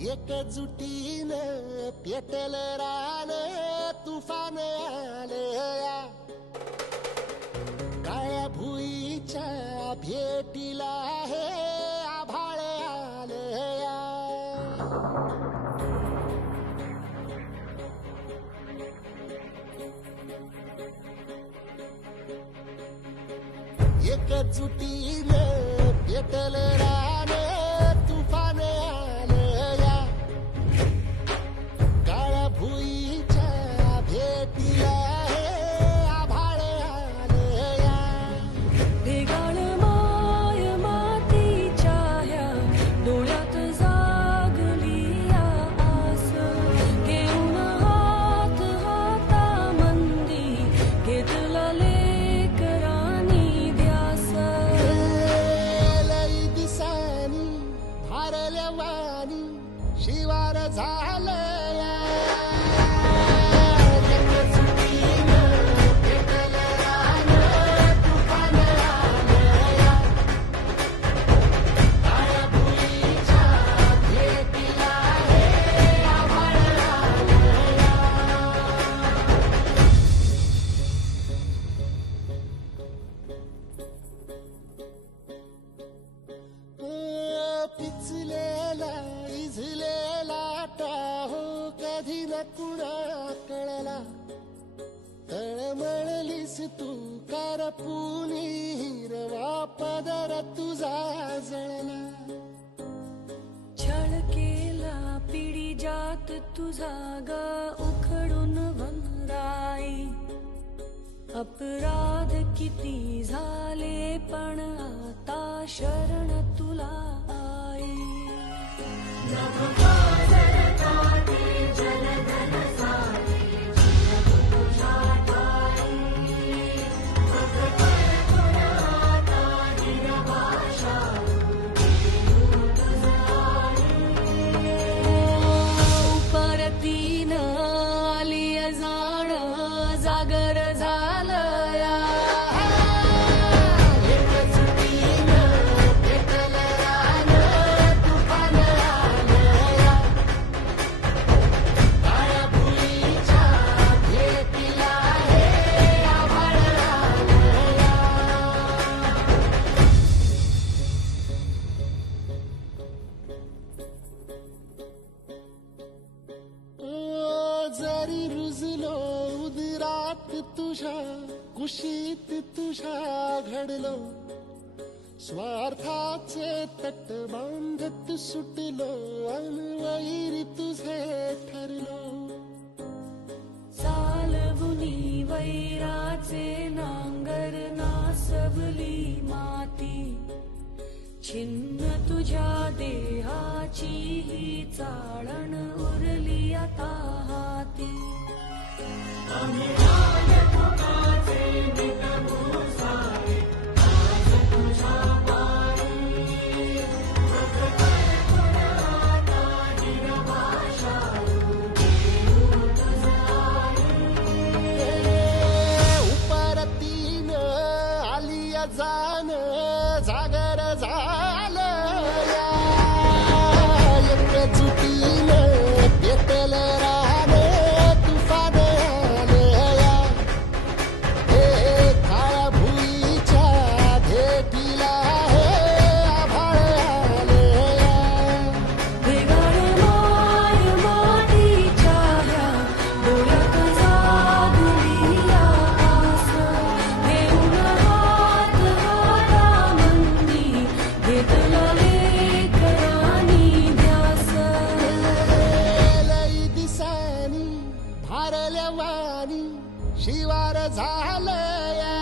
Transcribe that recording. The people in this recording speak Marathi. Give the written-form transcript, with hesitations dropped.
एकजुटीनं पेटल रान तुफान आलया काळ्या भुईच्या भेटीला हे आभाळ आलया एकजुटीनं पेटल रान तुफान आलया काळ्या भुईच्या भेटीला हे आभाळ आलया ढेगाळ माय मातीच्या ह्या डोळ्यात जागली आस घेऊन हात हातामंदी घेतला लेकरांनी ध्यास लई दिसानी भारल्या वाणी शिवार झालया एकजुटीनं पेटल रान तुफान आलया काळ्या भुईच्या भेटीला हे आभाळ आलया पिचलेला इझलेला टाहो कधी न कुणा कळला तळमळलीस तू करपुनी हिरवा पदर तुझा जळला छळ केला पिढी जात तुझा ग उखडून वनराई अपराध किती झाले पण आता शरण तुला आई परतीनं आली जाण जागर झालया एकजुटीनं पेटल रान तुफान आलया काळ्या भुईच्या भेटीला हे आभाळ आलया जरी रुजलो उदरात तुझ्या कुशीत तुझ्या घडलो स्वार्थाचे तट बांधत सुटलो अनवैरी तुझे ठरलो चालवुनी वैराचे नांगर नासवली माती छिन्न तुझ्या देहाची ही चाळण उरली आता हाती उपरतीनं आली जाण जागर झालया एकजुटीनं पेटल रान तुफान आलया हे काळ्या भुईच्या भेटीला हे आभाळ आलया ढेगाळ माय मातीच्या ह्या डोळ्यात जागली आस घेऊन हात हातामंदी घेतला लेकरांनी ध्यास लई दिसानी भारल्या वाणी शिवार झालया